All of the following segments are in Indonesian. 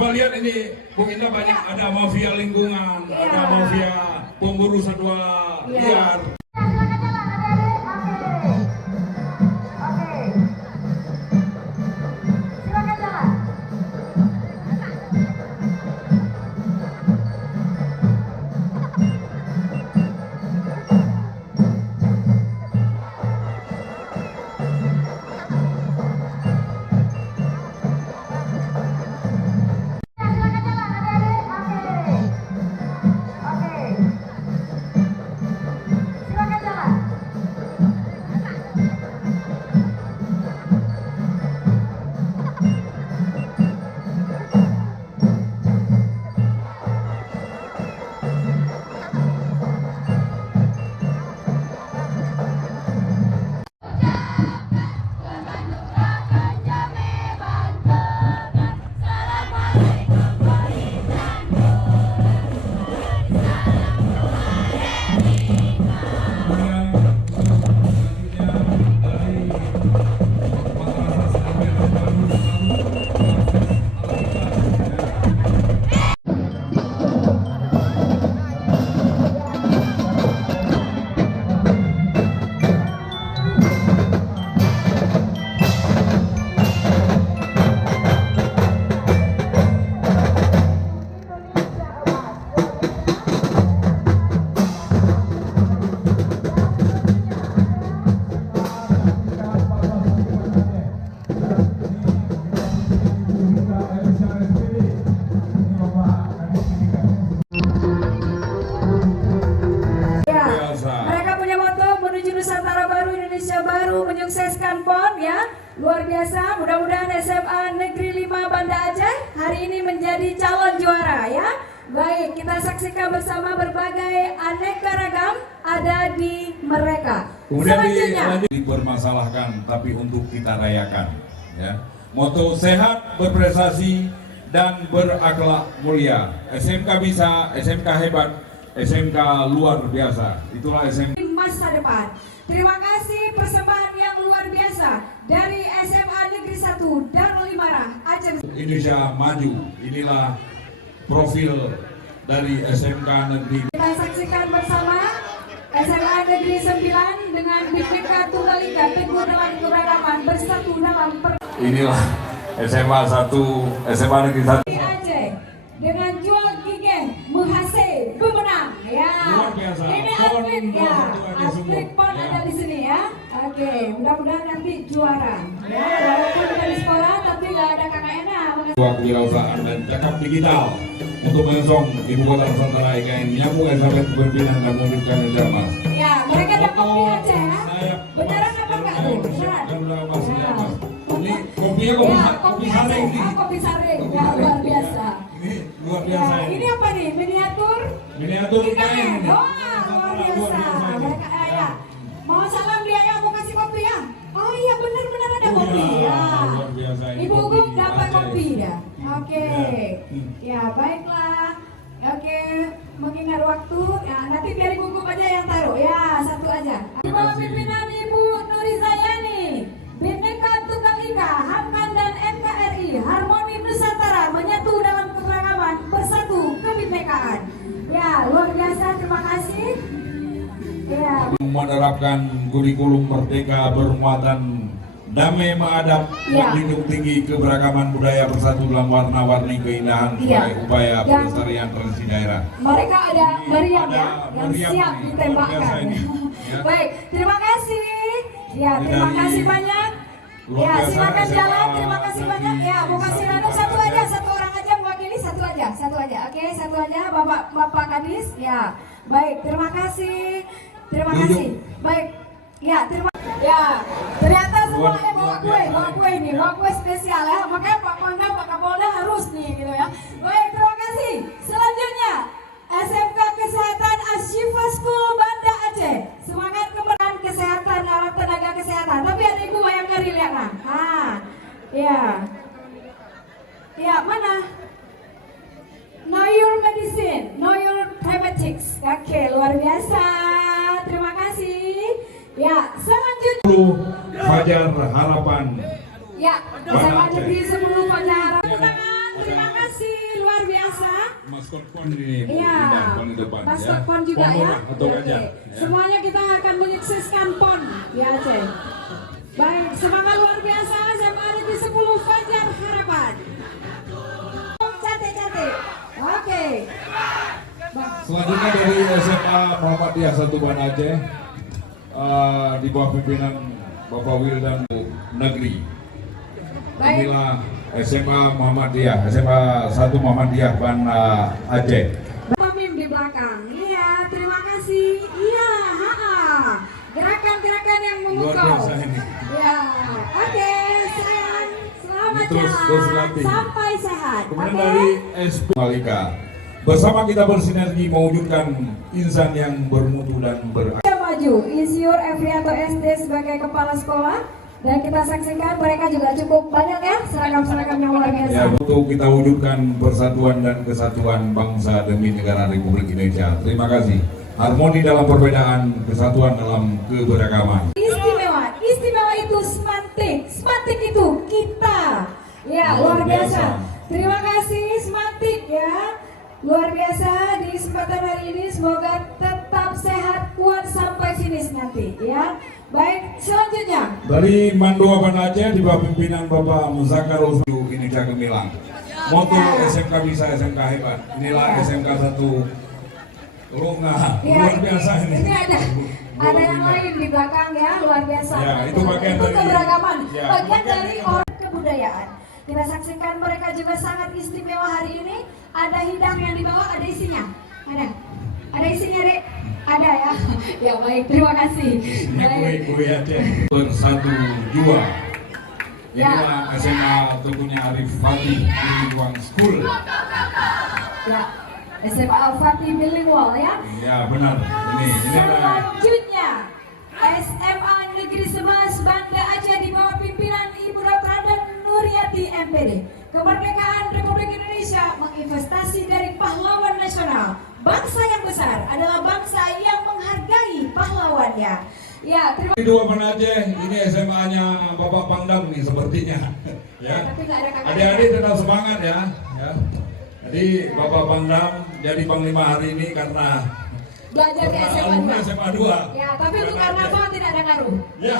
Coba lihat ini, Bung Indah banyak ada mafia lingkungan, ada mafia pemburu satwa liar. Menyukseskan PON ya, luar biasa. Mudah-mudahan SMA Negeri 5 Banda Aceh hari ini menjadi calon juara ya. Baik, kita saksikan bersama berbagai aneka ragam ada di mereka. Kemudian dipermasalahkan, tapi untuk kita rayakan ya. Moto sehat, berprestasi dan berakhlak mulia. SMK bisa, SMK hebat, SMK luar biasa. Itulah SMK masa depan. Terima kasih persembahan yang luar biasa dari SMA Negeri 1 Darul Imarah Aceh. Indonesia maju. Inilah profil dari SMK Negeri. Kita saksikan bersama SMA Negeri 9 dengan BPK Tunggal Ika teguh dalam keberagaman, bersatu dalam Inilah SMA 1 SMA Negeri 1 Aceh dengan jual gigih menghasil pemenang ya. Luar biasa. Ini atlet ya, atlet PON ada di sini ya. Oke, mudah-mudahan nanti juara ya. Walaupun dari sekolah tapi nggak ada KKN-nya. Kewirausahaan dan cakap digital untuk menyongsong ibu kota Nusantara yang menyambung estafet kepemimpinan dan mewujudkan Indonesia Emas. Ya, mereka ada kopi Aceh ya. Beneran apa enggak tuh? Beneran. Ini kopinya kopi saring nih. Kopi saring, ya luar biasa. Ini luar biasa. Ini apa nih? Miniatur IKN. Wah, luar biasa. Mereka ya. Mau salam dia ya, mau kasih kopi ya. Oh iya benar ada kopi ya. Luar biasa. Ibu Gugum dapat kopi ya. Oke. Ya baiklah. Oke, mengingat waktu, ya nanti biar Ibu Gugum aja yang taruh ya, satu aja. Di bawah pimpinan Ibu Nurizayani, Bhinneka Tunggal Ika, Hamkan dan NKRI, Harmoni Nusantara menyatu dalam keberagaman, bersatu kebinekaan. Ya, luar biasa, terima kasih. Ya. Menerapkan kurikulum merdeka bermuatan damai mengadab, menjunjung tinggi keberagaman budaya bersatu dalam warna-warni keindahan sebagai upaya pelestarian tradisi daerah. Mereka ada meriam ya, yang meriam siap ditembakkan. Ya. Baik, terima kasih. Ya, terima kasih banyak. Ya, silakan jalan. Terima kasih banyak. Ya, mau kasih random satu aja, satu orang aja mewakili, satu aja. Oke, satu aja, Bapak Kadis. Ya, baik. Terima kasih. Baik. Ya, ternyata semua bawa kue spesial ya. Makanya Pak Kapolda harus nih gitu ya. Baik, terima kasih. Selanjutnya SMK Kesehatan Ashifa School Banda Aceh. Semangat kemenangan kesehatan, alat tenaga kesehatan. Tapi ada Ibu Bayangkari lihat nah. Ya, mana? Know your medicine, know your thematics. Oke, luar biasa. Terima kasih. Ya, selanjutnya Fajar Harapan. Ya, SMA Negeri 10 Fajar Harapan. Terima kasih. luar biasa. Maskot pon ini, Bu. Iya, Indah, pon di depan, maskot ya. pon juga Pon ya. murah atau Oke. gajah, ya. Semuanya kita akan menyukseskan pon di Aceh. Baik, semangat luar biasa SMA Negeri 10 Fajar Harapan. Cantik. Oke. Selanjutnya dari SMA Muhammadiyah 1 Banda Aceh, di bawah pimpinan Bapak Wildan Negeri. Baik. Inilah SMA Muhammadiyah, SMA 1 Muhammadiyah Banda Aceh. Bapak Mim di belakang. Iya, terima kasih. Iya, gerakan-gerakan yang Luar memukau. biasa ini. Ya, oke, sayang. Selamat Terus jalan latih. sampai sehat. Kemudian Oke. dari SP Malika. Bersama kita bersinergi mewujudkan insan yang bermutu dan Kita maju, Insinyur Efrianto SD sebagai kepala sekolah, dan kita saksikan mereka juga cukup banyak ya seragam-seragam yang luar biasa. ya, untuk kita wujudkan persatuan dan kesatuan bangsa demi negara Republik Indonesia. Terima kasih. Harmoni dalam perbedaan, kesatuan dalam keberagaman. Istimewa itu Smantik itu kita. Ya, luar biasa. Terima kasih Smantik ya. Luar biasa di kesempatan hari ini, semoga tetap sehat, kuat sampai finish nanti ya. Baik, selanjutnya Dari Mandua Banda Aceh di bawah pimpinan Bapak Muzakkar Usdu Indonesia Gemilang. Moto SMK bisa, SMK hebat. Inilah SMK 1 Lunga. ya, Luar biasa ini. ini ada yang lain di belakang ya, luar biasa. Ya, itu bagian Itu dari- keberagaman, ya, bagian bagian dari orang kebudayaan. Kita saksikan mereka juga sangat istimewa hari ini. Ada hidang yang dibawa, ada isinya. Ada isinya, Dek. Ada ya. Ya baik, terima kasih. Ini Baik. kue Aceh bersatu jua. Ya. Inilah SMA tentunya Arif Fatih Bilingual School. Ya, SMA Al-Fatih Bilingual ya. Ya benar. Ini adalah Selanjutnya SMA Negeri 11 Banda Aceh di bawah pimpinan Ibu Dr. Adan Nuryati MPD. Kemerdekaan Republik Indonesia menginvestasi dari pahlawan nasional. Bangsa yang besar adalah bangsa yang menghargai pahlawannya. Ya, terima ini dua Banda Aceh. Ini SMA-nya Bapak Pangdam nih sepertinya. Ya. Tapi nggak ada kakaknya. Adik-adik tetap semangat ya. Ya. Jadi Bapak Pangdam jadi Panglima hari ini karena belajar di SMA alumni 2. SMA 2. Ya, tapi untuk karnaval tidak ada ngaruh. Ya,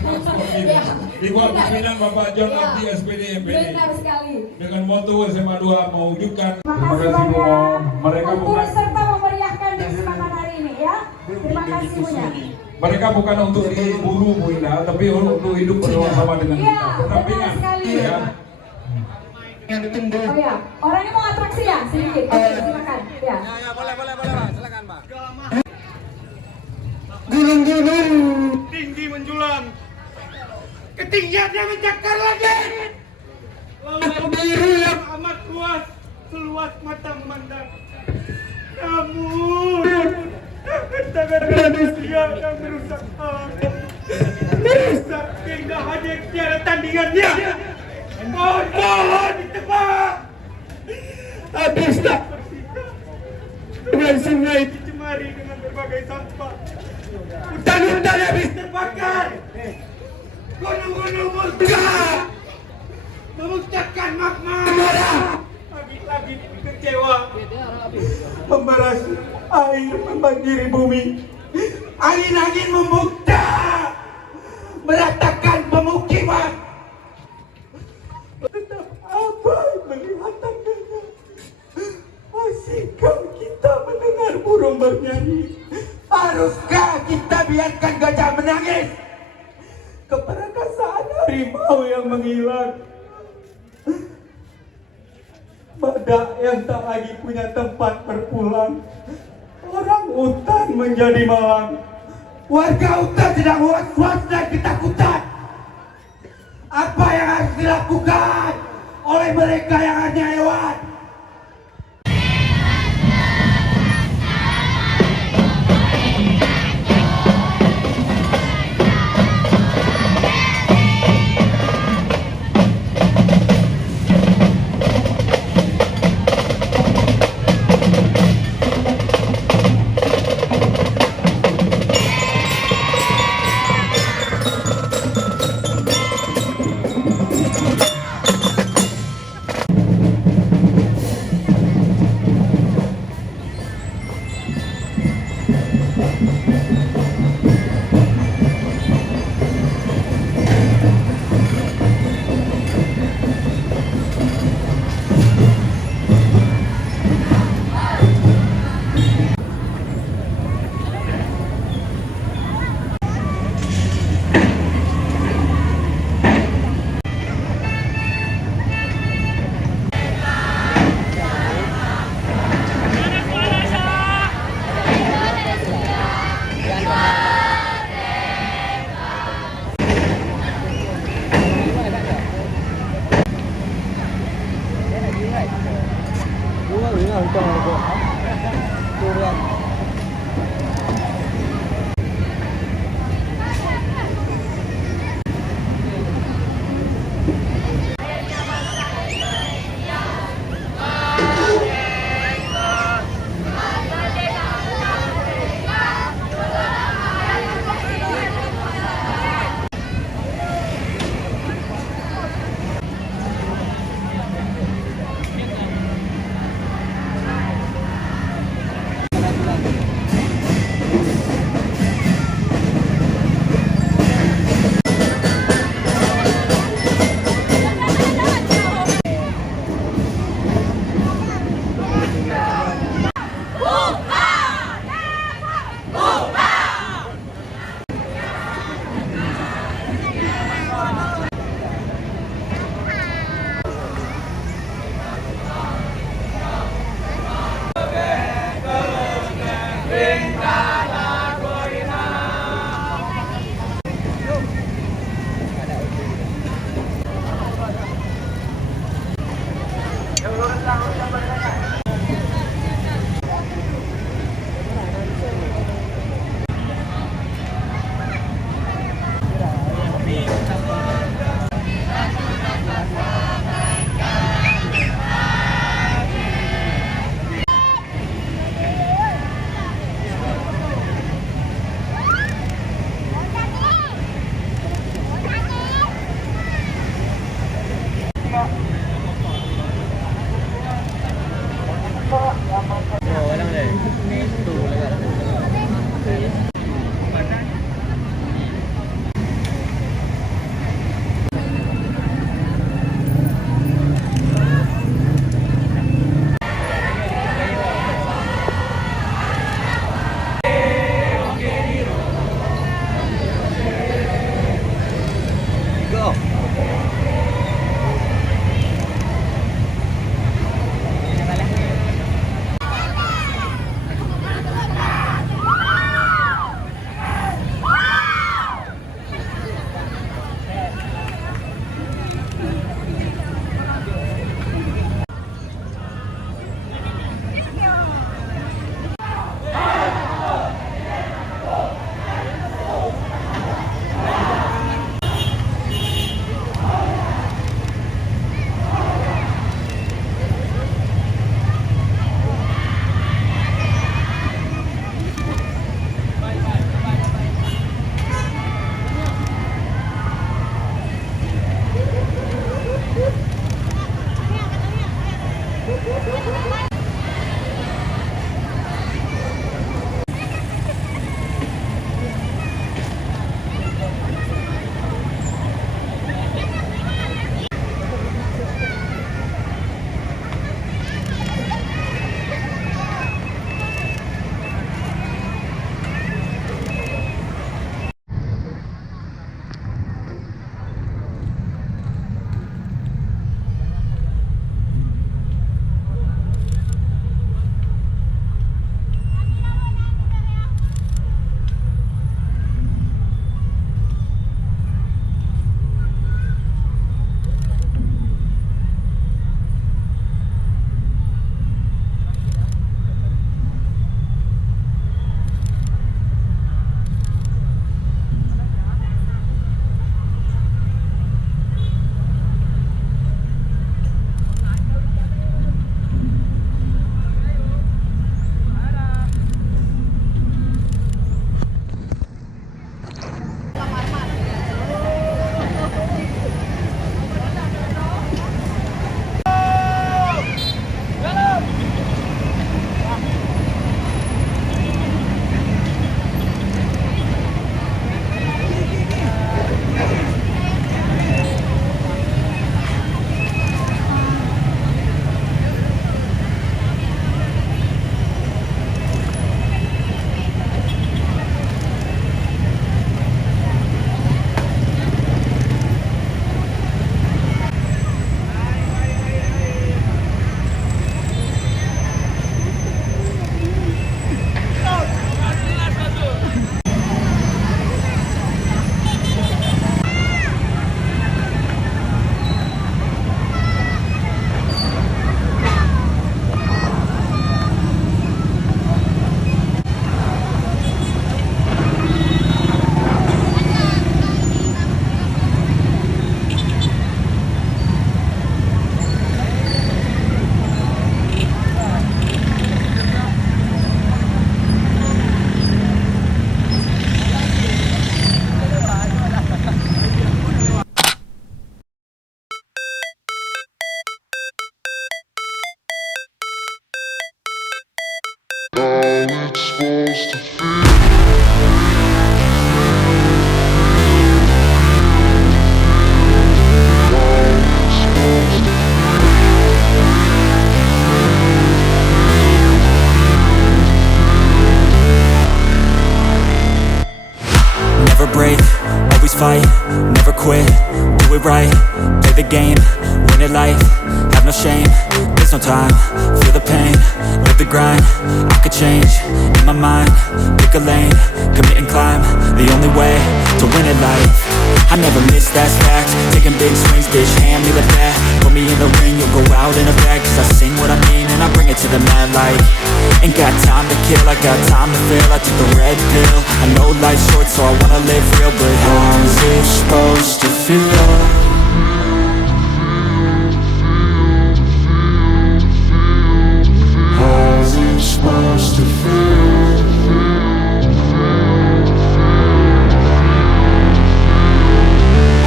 seperti ini. Ya. Di bawah Tidak. pimpinan Bapak John Ya. Abdi SPD MPD. Benar sekali. Dengan moto SMA 2 mewujudkan. Terima kasih banyak Mereka untuk bukan serta memeriahkan di kesempatan hari ini ya. Terima kasih banyak. mereka bukan untuk diburu Bu Indah, tapi untuk hidup bersama dengan Iya, kita. benar Berdampingan. sekali. Ya. Oh ya, orangnya mau atraksi ya sedikit. Oke, silakan. Ya. Gunung-gunung tinggi menjulang, ketinggiannya mencakar lagi. Laut biru yang amat luas, seluas mata memandang. Namun tangan manusia yang merusak alam, merusak keindahannya tiada tandingannya. Pohon-pohon ditebang, habis tak bersihkan. Dengan sungai dicemari dengan berbagai sampah. Hutan-hutan habis terbakar. Gunung-gunung meledak, memuncakkan magma. Langit-langit kecewa, membalas air membanjiri bumi. Angin-angin memukta, meratakan pemukiman. Tetap abai melihat tandanya. Masihkah kita mendengar burung bernyanyi? Haruskah kita biarkan gajah menangis? Keperkasaan harimau yang menghilang, badak yang tak lagi punya tempat berpulang, orang hutan menjadi malang. Warga hutan sedang was-was dan ketakutan. Apa yang harus dilakukan oleh mereka yang hanya hewan? fight, never quit, do it right, play the game, win it life, have no shame, there's no time, feel the pain, live the grind, I could change, in my mind, pick a lane, commit and climb, the only way to win it life, I never miss, that's fact, taking big swings, bitch, hand me the bat, put me in the ring, you'll go out in a bag, cause I sing what I mean and I bring it to the mad light, ain't got time to kill, I got time to feel, I took the red pill, I know life's short so I wanna live real, but how's it supposed to feel? How's it supposed to feel?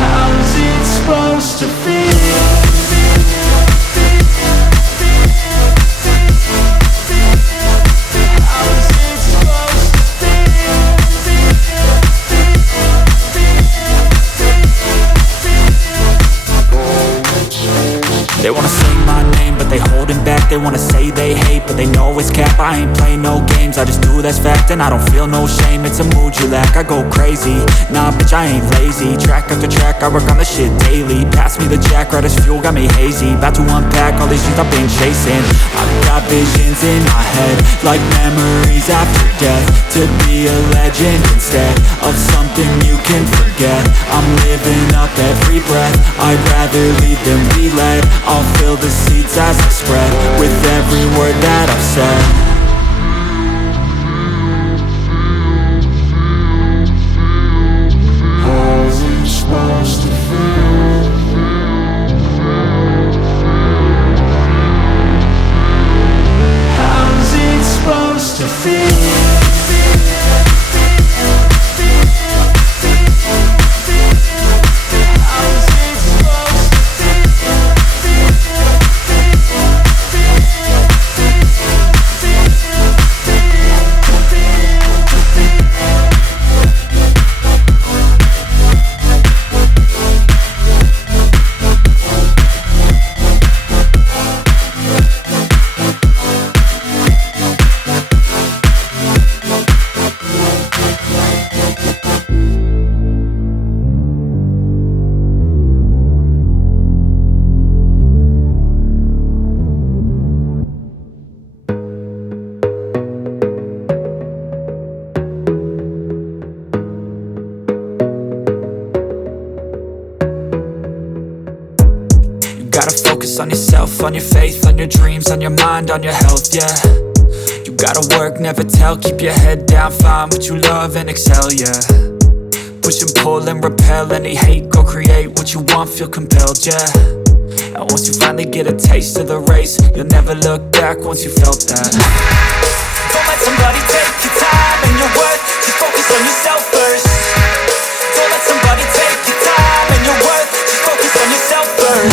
How's it supposed to feel? I ain't playing no games, I just do that's fact. And I don't feel no shame, it's a mood you lack. I go crazy, nah bitch I ain't lazy. Track after track, I work on the shit daily. Pass me the jack, right as fuel, got me hazy. About to unpack all these things I've been chasing. I've got visions in my head, like memories after death. To be a legend instead of something you can forget. I'm living up every breath, I'd rather lead than be led. I'll fill the seeds as I spread, with every word that I've said. How's it supposed to feel? How's it supposed to feel? Gotta focus on yourself, on your faith, on your dreams, on your mind, on your health, yeah. You gotta work, never tell, keep your head down, find what you love and excel, yeah. Push and pull and repel any hate, go create what you want, feel compelled, yeah. And once you finally get a taste of the race, you'll never look back once you felt that. Don't let somebody take your time and your worth, just focus on yourself first. Don't let somebody take your time and your worth, just focus on yourself first.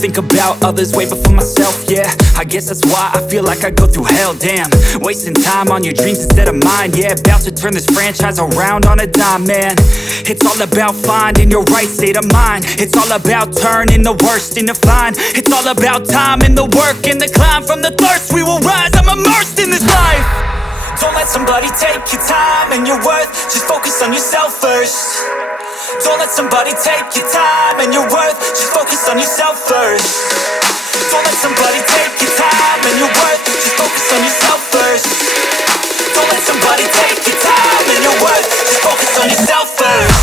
Think about others way before myself, yeah. I guess that's why I feel like I go through hell, damn. Wasting time on your dreams instead of mine, yeah. About to turn this franchise around on a dime, man. It's all about finding your right state of mind. It's all about turning the worst into fine. It's all about time and the work and the climb. From the thirst we will rise, I'm immersed in this life. Don't let somebody take your time and your worth, just focus on yourself first. Don't let somebody take your time and your worth, just focus on yourself first. Don't let somebody take your time and your worth, just focus on yourself first. Don't let somebody take your time and your worth, just focus on yourself first.